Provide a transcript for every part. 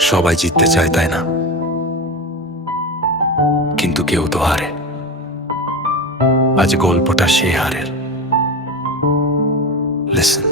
সবাই জিততে চায়, তাই না? কিন্তু কেউ তো হারে। আজ গল্পটা সে হারের। লিসেন।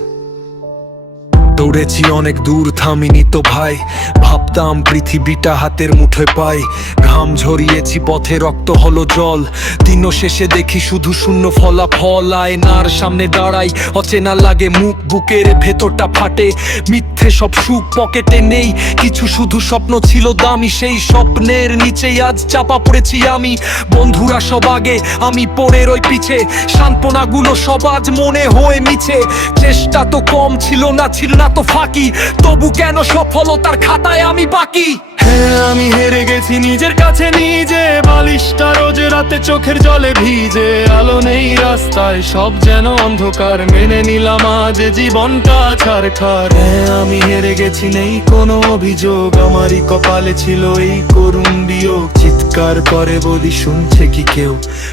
দৌড়েছি অনেক দূর, থামিনি তো ভাই। ভাবতাম পৃথিবীটা হাতের মুঠোয় পাই। ঘাম ঝরিয়েছি পথে, রক্ত হলো জল। দিনও শেষে দেখি শুধু শূন্য ফলাফল। আয়নার সামনে দাঁড়াই, অচেনা লাগে মুখ, বুকের ভেতরটা ফাটে। মিথ্যে সব সুখ পকেটে নেই কিছু, শুধু স্বপ্ন ছিল দামি। সেই স্বপ্নের নিচেই আজ চাপা পড়েছি আমি। বন্ধুরা সব আগে, আমি পড়ে রই পিছে। সান্ত্বনাগুলো সব আজ মনে হয়ে মিছে। চেষ্টা তো কম ছিল না, ছিল না তো ফাঁকি। তবু কেন সফলতার খাতায় আমি বাকি? হ্যাঁ, আমি হেরে গেছি নিজের কাছে নিজে। বালিশটা রোজ রাতে চোখের জলে ভিজে। আলো নেই রাস্তায়, সব যেন অন্ধকার। মেনে নিলাম আজ জীবনটা ছারখার। হ্যাঁ, আমি হেরে গেছি, নেই কোনো অভিযোগ। আমারই কপালে ছিল এই করুণ বিয়োগ। চিৎকার করে বলি, শুনছে কি কেউ?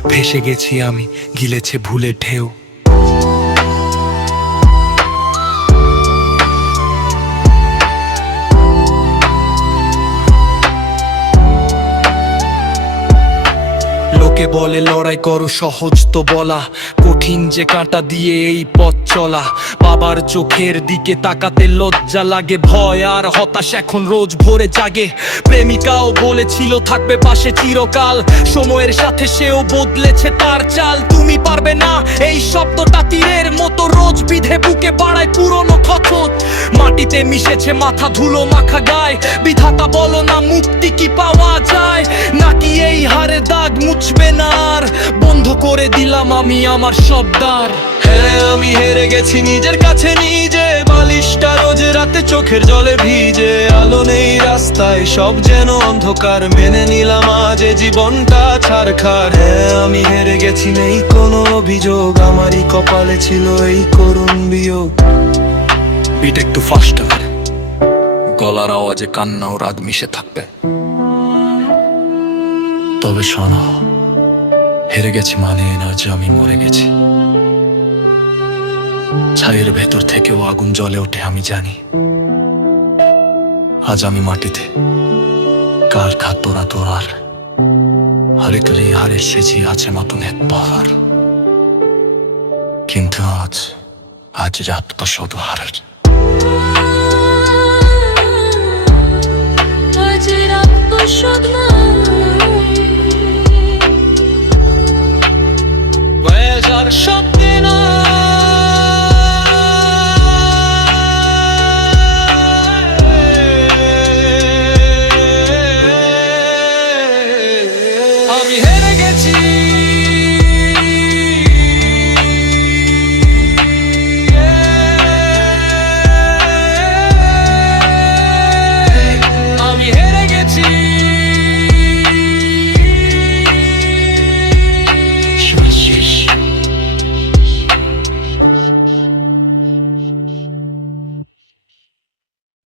ভেসে গেছি আমি, গিলেছে ভুলে ঢেউ। লোকে বলে লড়াই করো, সহজ তো বলা। কঠিন যে কাঁটা দিয়ে এই পথ চলা। বাবার চোখের দিকে তাকাতে লজ্জা লাগে। ভয় আর হতাশ এখন রোজ ভোরে জাগে। প্রেমিকাও বলেছিল থাকবে পাশে চিরকাল। সময়ের সাথে সেও বদলেছে তার চাল। তুমি পারবে না, এই শব্দটা তীরের মতো রোজ বিধে বুকে বাড়ায় পুরনো ক্ষত। মাটিতে মিশেছে মাথা, ধুলো মাখা গায়। বিধাতা বলো না, মুক্তি কি পাওয়া যায়? নাকি এই হারে দাগ মুছবে না আর? বন্ধ করে দিলাম আমি আমার সব দ্বার। হ্যাঁ, আমি হেরে গেছি নিজের কাছে নিজে। বালিশটা রোজ রাতে চোখের জলে ভিজে। আলো নেই রাস্তায়, সব যেন অন্ধকার। মেনে নিলাম আজ জীবনটা ছারখার। হ্যাঁ, আমি হেরে গেছি, নেই কোনো অভিযোগ। আমারই কপালে ছিল এই করুণ বিয়োগ। বিট একটু ফাস্টার, গলার আওয়াজে কান্না ও রাগ মিশে থাকবে। তবে শোনো, হেরে গেছি মানে না যে আমি মরে গেছি। ছাইয়ের ভেতর থেকেও আগুন জ্বলে ওঠে, আমি জানি। আজ আমি মাটিতে, কার খাদ্য না তোর আর। হারে তরি হারে সেজি আছে নতুন এক পাহার। কিন্তু আজ রাত তো শুধু হারের। আজ রাত তো শুধু